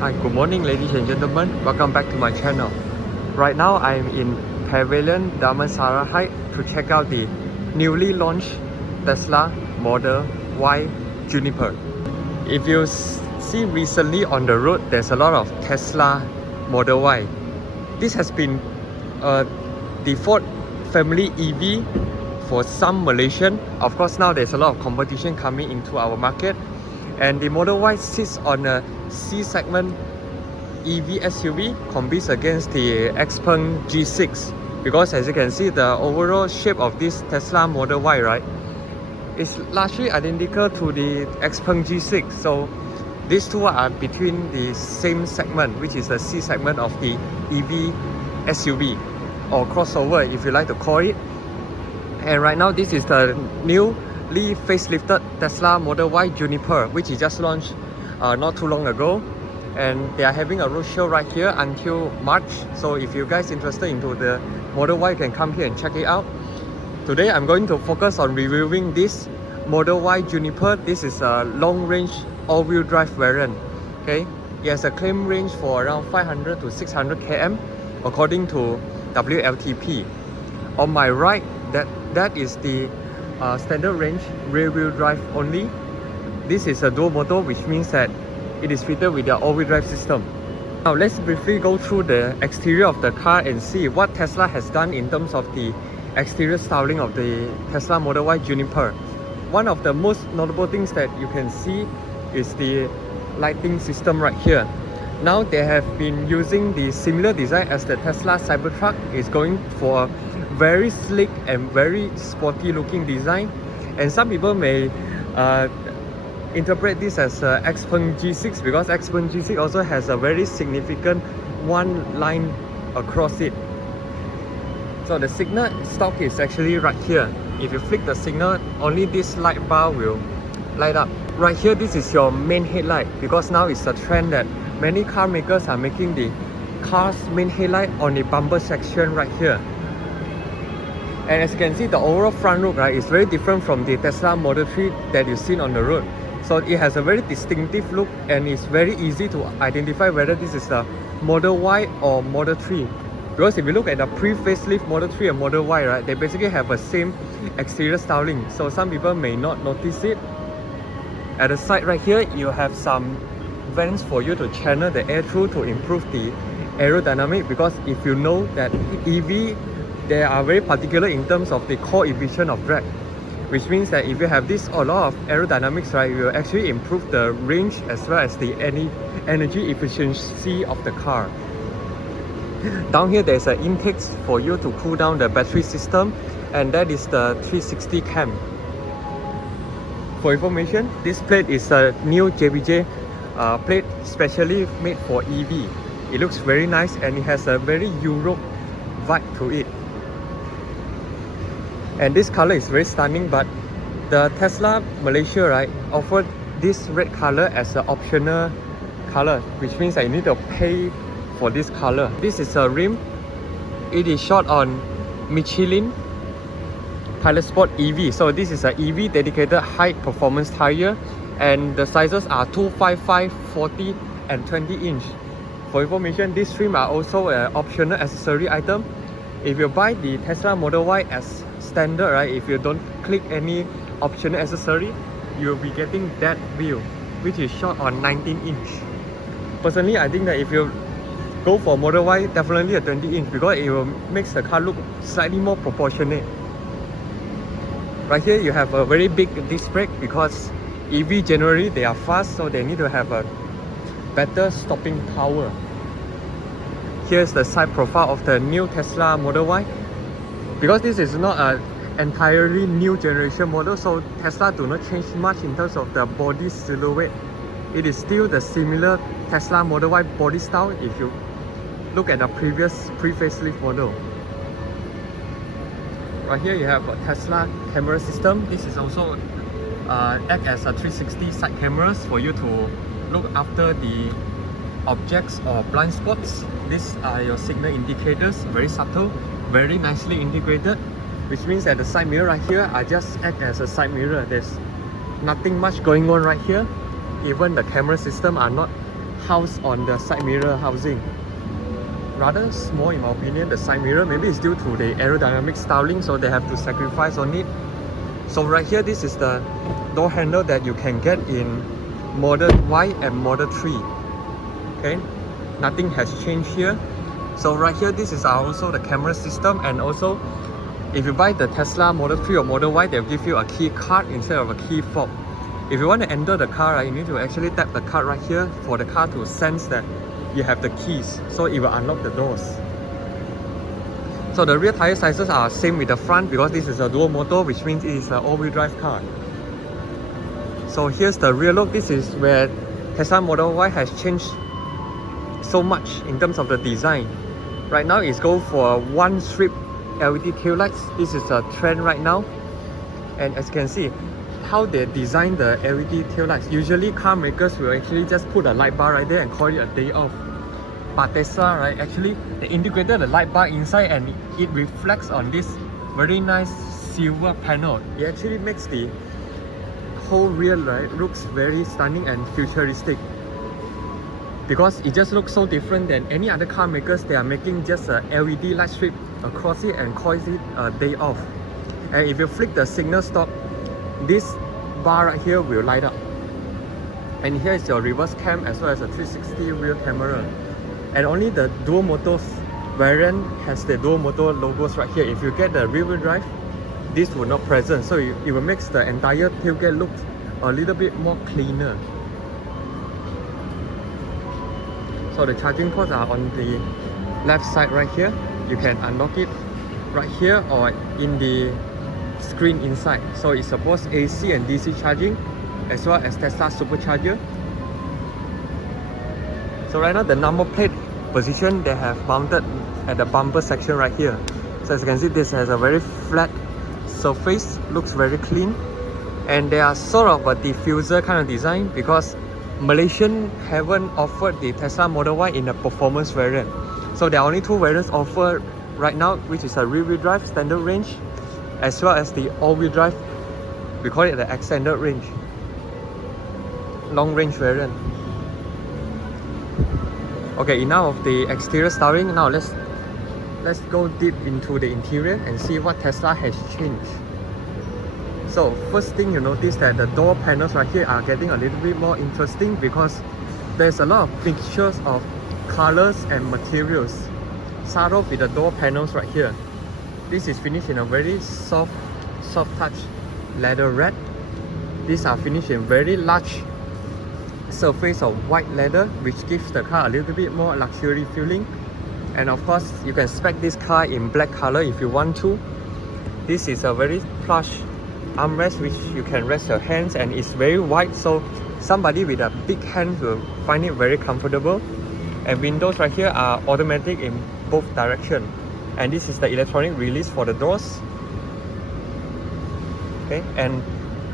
Hi, good morning ladies and gentlemen. Welcome back to my channel. Right now I'm in Pavilion Damansara Heights to check out the newly launched Tesla Model Y Juniper. If you see recently on the road, there's a lot of Tesla Model Y. This has been a default family EV for some Malaysian. Of course, now there's a lot of competition coming into our market, and the Model Y sits on a C segment EV SUV competes against the Xpeng G6, because as you can see, the overall shape of this Tesla Model Y, right, is largely identical to the Xpeng G6. So these two are between the same segment, which is the C segment of the EV SUV or crossover, if you like to call it. And right now this is the newly facelifted Tesla Model Y Juniper, which is just launched not too long ago, and they are having a roadshow right here until March. So if you guys interested into the Model Y, you can come here and check it out. Today I'm going to focus on reviewing this Model Y Juniper. This is a long-range all-wheel drive variant. Okay, it has a claim range for around 500 to 600 km according to WLTP. On my right, that is the standard range rear-wheel drive only. This is a dual motor, which means that it is fitted with the all-wheel drive system. Now let's briefly go through the exterior of the car and see what Tesla has done in terms of the exterior styling of the Tesla Model Y Juniper. One of the most notable things that you can see is the lighting system right here. Now they have been using the similar design as the Tesla Cybertruck. It's going for a very slick and very sporty looking design, and some people may interpret this as Xpeng G6, because Xpeng G6 also has a very significant one line across it. So the signal stock is actually right here. If you flick the signal, only this light bar will light up. Right here, this is your main headlight, because now it's a trend that many car makers are making the car's main headlight on the bumper section right here. And as you can see, the overall front look, right, is very different from the Tesla Model 3 that you've seen on the road. So it has a very distinctive look, and it's very easy to identify whether this is the Model Y or Model 3. Because if you look at the pre-facelift Model 3 and Model Y, right, they basically have the same exterior styling. So some people may not notice it. At the side right here, you have some vents for you to channel the air through to improve the aerodynamic, because if you know that EV, they are very particular in terms of the coefficient of drag, which means that if you have this a lot of aerodynamics, right, you will actually improve the range as well as the energy efficiency of the car. Down here there's an intake for you to cool down the battery system, and that is the 360 cam. For information, this plate is a new JBJ plate specially made for EV. It looks very nice, and it has a very Europe vibe to it. And this color is very stunning, but the Tesla Malaysia, right, offered this red color as an optional color, which means that you need to pay for this color. This is a rim. It is shot on Michelin Pilot Sport EV. So this is an EV dedicated high performance tire, and the sizes are 255, 40 and 20 inch. For information, these trim are also an optional accessory item. If you buy the Tesla Model Y as standard, right, if you don't click any optional accessory, you'll be getting that wheel, which is shot on 19 inch. Personally, I think that if you go for Model Y, definitely a 20 inch, because it will makes the car look slightly more proportionate. Right here you have a very big disc brake, because EV generally they are fast, so they need to have a better stopping power. Here's the side profile of the new Tesla Model Y. Because this is not an entirely new generation model, so Tesla do not change much in terms of the body silhouette. It is still the similar Tesla Model Y body style if you look at the previous pre-facelift model. Right here you have a Tesla camera system. This is also act as a 360 side cameras for you to look after the objects or blind spots. These are your signal indicators, very subtle, very nicely integrated, which means that the side mirror right here are just act as a side mirror. There's nothing much going on right here. Even the camera system are not house on the side mirror housing. Rather small in my opinion, the side mirror. Maybe it's due to the aerodynamic styling, so they have to sacrifice on it. So right here, this is the door handle that you can get in Model Y and Model 3. Okay, nothing has changed here. So right here, this is also the camera system, and also if you buy the Tesla Model 3 or Model Y, they'll give you a key card instead of a key fob. If you want to enter the car, right, you need to actually tap the card right here for the car to sense that you have the keys, so it will unlock the doors. So the rear tire sizes are same with the front because this is a dual motor, which means it is an all-wheel drive car. So here's the rear look. This is where Tesla Model Y has changed so much in terms of the design. Right now it's go for one strip LED tail lights. This is a trend right now, and as you can see how they design the LED tail lights. Usually car makers will actually just put a light bar right there and call it a day off. But Tesla, right, actually they integrated the light bar inside, and it reflects on this very nice silver panel. It actually makes the whole rear, right, looks very stunning and futuristic, because it just looks so different than any other car makers. They are making just a LED light strip across it and calls it a day off. And if you flick the signal stop, this bar right here will light up. And here is your reverse cam as well as a 360 rear camera. And only the dual motors variant has the dual motor logos right here. If you get the rear wheel drive, this will not present, so it will make the entire tailgate look a little bit more cleaner. So the charging ports are on the left side right here. You can unlock it right here or in the screen inside. So it supports AC and DC charging as well as Tesla supercharger. So right now the number plate position they have mounted at the bumper section right here. So as you can see, this has a very flat surface, looks very clean, and they are sort of a diffuser kind of design because Malaysian haven't offered the Tesla Model Y in a performance variant. So there are only two variants offered right now, which is a rear-wheel drive standard range as well as the all-wheel drive, we call it the extended range, long range variant. Okay, enough of the exterior styling. Now let's go deep into the interior and see what Tesla has changed. So first thing you notice that the door panels right here are getting a little bit more interesting because there's a lot of mixtures of colors and materials. Start off with the door panels right here. This is finished in a very soft touch leather red. These are finished in very large surface of white leather, which gives the car a little bit more luxury feeling. And of course you can spec this car in black color if you want to. This is a very plush armrest which you can rest your hands, and it's very wide, so somebody with a big hand will find it very comfortable. And windows right here are automatic in both directions, and this is the electronic release for the doors. Okay, and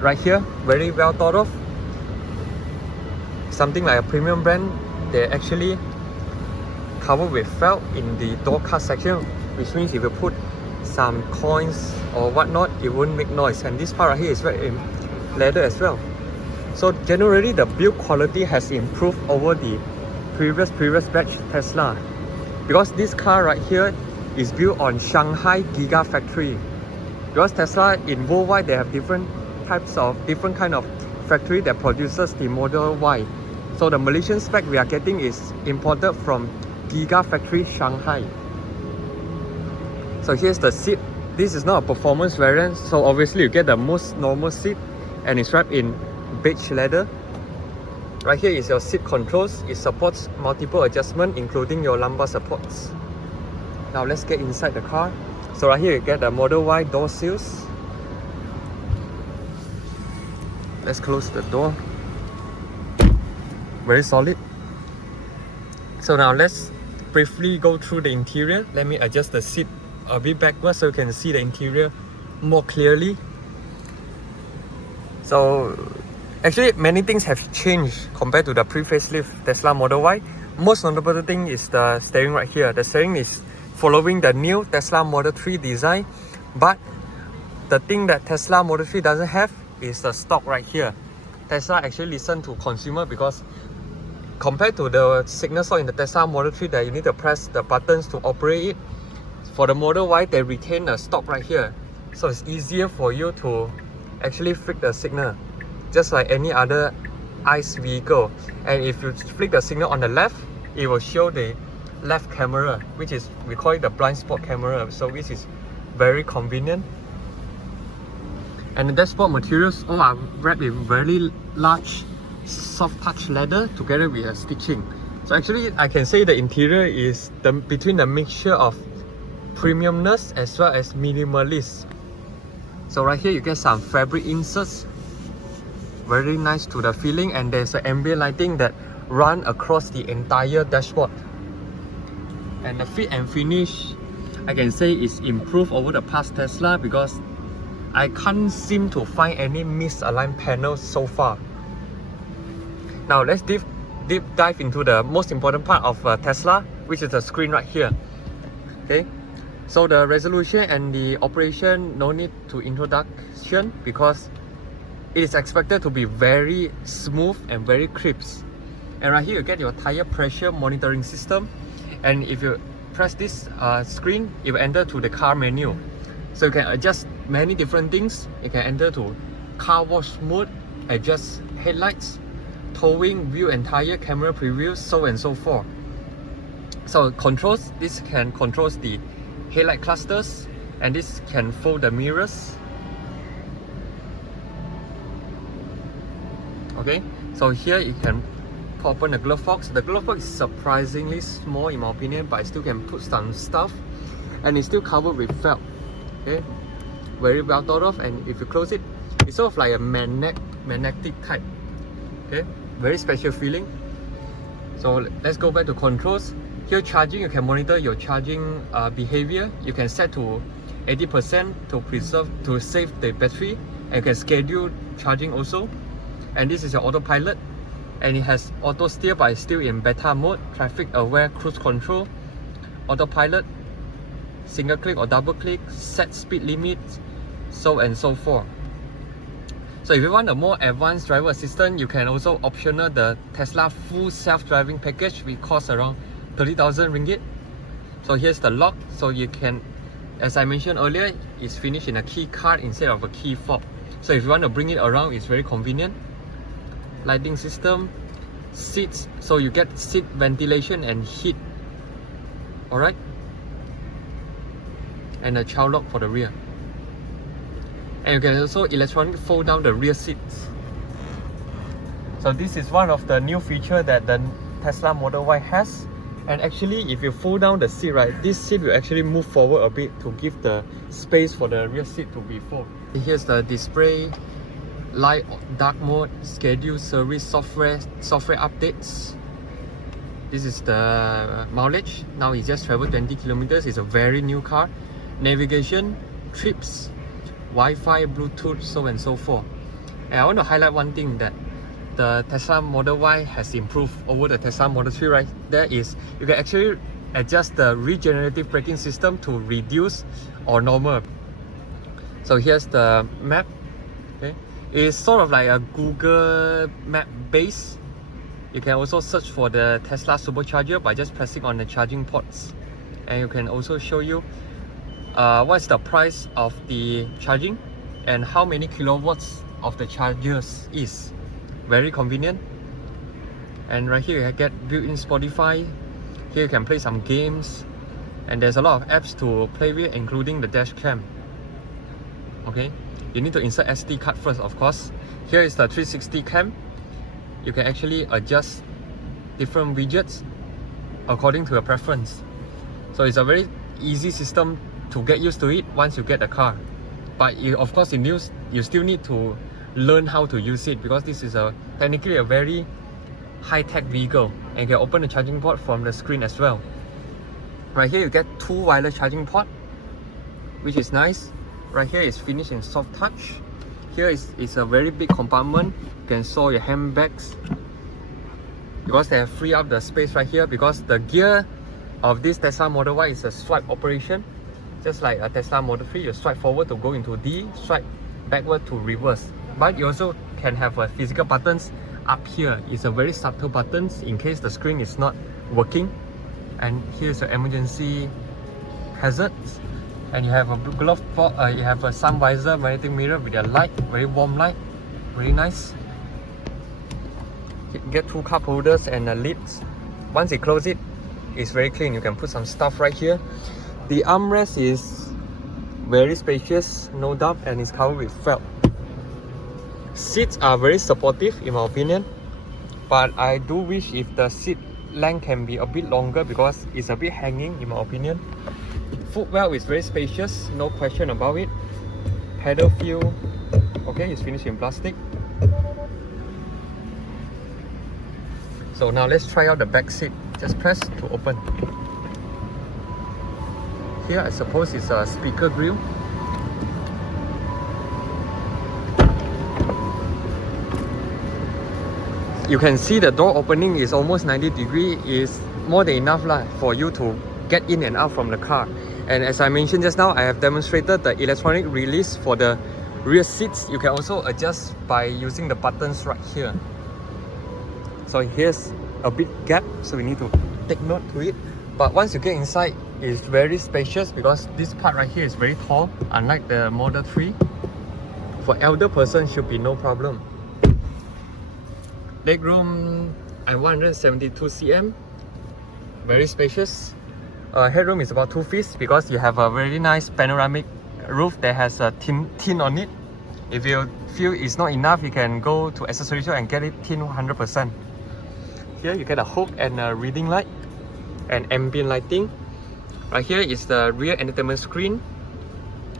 right here, very well thought of, something like a premium brand, they actually cover with felt in the door cut section, which means if you put some coins or whatnot, it won't make noise. And this part right here is wrapped in leather as well. So generally the build quality has improved over the previous batch Tesla, because this car right here is built on Shanghai Gigafactory. Because Tesla in worldwide, they have different kind of factory that produces the Model Y. So the Malaysian spec we are getting is imported from Gigafactory Shanghai. So here's the seat. This is not a performance variant, so obviously you get the most normal seat, and it's wrapped in beige leather. Right here is your seat controls. It supports multiple adjustments, including your lumbar supports. Now let's get inside the car. So right here you get the Model Y door seals. Let's close the door. Very solid. So now let's briefly go through the interior. Let me adjust the seat a bit backwards so you can see the interior more clearly. So actually many things have changed compared to the pre-facelift Tesla Model Y. Most notable thing is the steering right here. The steering is following the new Tesla Model 3 design, but the thing that Tesla Model 3 doesn't have is the stock right here. Tesla actually listened to consumer because compared to the signal saw in the Tesla Model 3 that you need to press the buttons to operate it, for the Model Y they retain a stop right here, so it's easier for you to actually flick the signal just like any other ICE vehicle. And if you flick the signal on the left, it will show the left camera, which is, we call it the blind spot camera, so which is very convenient. And the dashboard materials all are wrapped in very large soft touch leather together with a stitching. So actually I can say the interior is between the mixture of premiumness as well as minimalist. So right here you get some fabric inserts, very nice to the feeling, and there's an ambient lighting that run across the entire dashboard. And the fit and finish, I can say, is improved over the past Tesla because I can't seem to find any misaligned panels so far. Now let's deep dive into the most important part of Tesla, which is the screen right here. Okay, so the resolution and the operation, no need to introduction because it is expected to be very smooth and very crisp. And right here you get your tire pressure monitoring system, and if you press this screen, it will enter to the car menu. So you can adjust many different things. You can enter to car wash mode, adjust headlights, towing, view and tire, camera previews, so and so forth. So controls, this can control the headlight clusters, and this can fold the mirrors. Okay, so here you can open the glove box. The glove box is surprisingly small in my opinion, but I still can put some stuff, and it's still covered with felt. Okay, very well thought of. And if you close it, it's sort of like a magnetic type. Okay, very special feeling. So let's go back to controls. Here charging, you can monitor your charging behavior. You can set to 80% to save the battery, and you can schedule charging also. And this is your autopilot, and it has auto steer but it's still in beta mode, traffic aware cruise control, autopilot, single click or double click, set speed limit, so and so forth. So if you want a more advanced driver assistant, you can also optional the Tesla full self-driving package, which costs around 30,000 ringgit. So here's the lock, so you can, as I mentioned earlier, it's finished in a key card instead of a key fob. So if you want to bring it around, it's very convenient. Lighting system, seats, so you get seat ventilation and heat. Alright, and a child lock for the rear. And you can also electronically fold down the rear seats. So this is one of the new features that the Tesla Model Y has. And actually, if you fold down the seat, right, this seat will actually move forward a bit to give the space for the rear seat to be folded. Here's the display, light, dark mode, schedule, service, software updates. This is the mileage. Now it just traveled 20 kilometers. It's a very new car. Navigation, trips, Wi-Fi, Bluetooth, so and so forth. And I want to highlight one thing that the Tesla Model Y has improved over the Tesla Model 3 right there is you can actually adjust the regenerative braking system to reduce or normal. So here's the map. Okay, it's sort of like a Google map base. You can also search for the Tesla supercharger by just pressing on the charging ports, and you can also show you what's the price of the charging and how many kilowatts of the chargers is. Very convenient. And right here you get built-in Spotify. Here you can play some games, and there's a lot of apps to play with, including the dash cam. Okay, you need to insert SD card first, of course. Here is the 360 cam. You can actually adjust different widgets according to your preference. So it's a very easy system to get used to it once you get the car. But of course, you still need to learn how to use it, because this is technically a very high-tech vehicle, and you can open the charging port from the screen as well. Right here you get 2 wireless charging ports, which is nice. Right here is finished in soft touch. Here is a very big compartment. You can store your handbags, because they have freed up the space right here, because the gear of this Tesla Model Y is a swipe operation. Just like a Tesla Model 3, you swipe forward to go into D, swipe backward to reverse. But you also can have physical buttons up here is a very subtle button in case the screen is not working. And here's the emergency hazards. And you have a glove, you have a sun visor, magnetic mirror with a light, very warm light, really nice. You get 2 cup holders and lids. Once you close it, it's very clean. You can put some stuff right here. The armrest is very spacious, no doubt, and it's covered with felt. Seats are very supportive in my opinion, but I do wish if the seat length can be a bit longer because it's a bit hanging in my opinion. Footwell is very spacious, no question about it. Pedal feel, okay, it's finished in plastic. So now let's try out the back seat. Just press to open. Here I suppose it's a speaker grille. You can see the door opening is almost 90 degrees, is more than enough for you to get in and out from the car. And as I mentioned just now, I have demonstrated the electronic release for the rear seats. You can also adjust by using the buttons right here. So here's a big gap, so we need to take note to it. But once you get inside, it's very spacious because this part right here is very tall, unlike the Model 3. For elder person, should be no problem. Legroom at 172 cm, very spacious. Headroom is about 2 feet because you have a very nice panoramic roof that has a tin on it. If you feel it's not enough, you can go to accessory shop and get it tin 100%. Here you get a hook and a reading light and ambient lighting. Right here is the rear entertainment screen.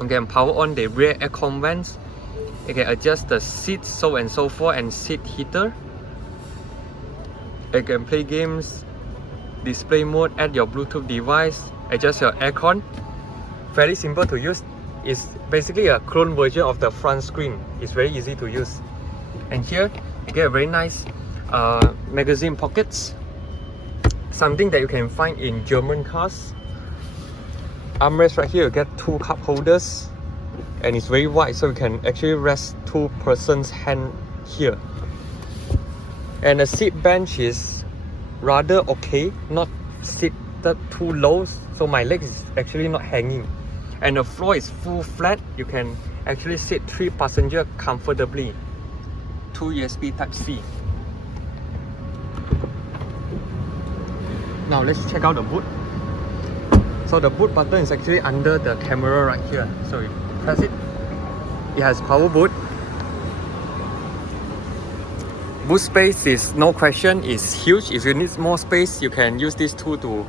You can power on the rear aircon vents. You can adjust the seats, so and so forth, and seat heater. You can play games, display mode, add your Bluetooth device, adjust your aircon. Very simple to use. It's basically a clone version of the front screen. It's very easy to use. And here you get a very nice magazine pockets, something that you can find in German cars. Armrest right here, you get 2 cup holders, and it's very wide, so you can actually rest 2 persons' hand here. And the seat bench is rather okay, not seated too low, so my leg is actually not hanging. And the floor is full flat. You can actually sit 3 passengers comfortably. 2 USB Type-C. Now let's check out the boot. So the boot button is actually under the camera right here. So you press it. It has power boot. Boot space is no question, is huge. If you need more space, you can use this tool to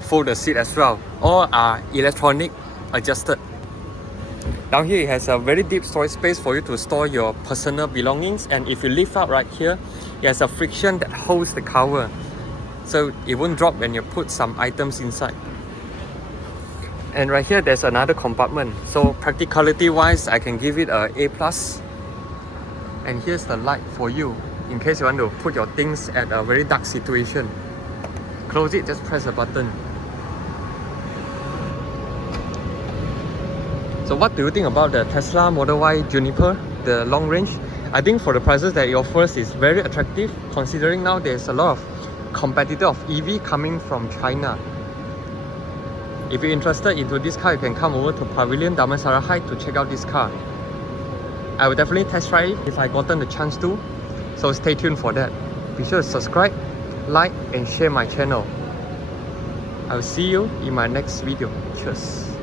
fold the seat as well. All are electronic adjusted. Down here it has a very deep storage space for you to store your personal belongings, and if you lift up right here, it has a friction that holds the cover, so it won't drop when you put some items inside. And right here there's another compartment, so practicality wise I can give it a A+. And here's the light for you in case you want to put your things at a very dark situation. Close it, just press a button. So what do you think about the Tesla Model Y Juniper, the long range? I think for the prices that it offers is very attractive, considering now there's a lot of competitor of EV coming from China. If you're interested into this car, you can come over to Pavilion Damansara Heights to check out this car. I will definitely test drive it if I gotten the chance to, so stay tuned for that. Be sure to subscribe, like and share my channel. I will see you in my next video. Cheers!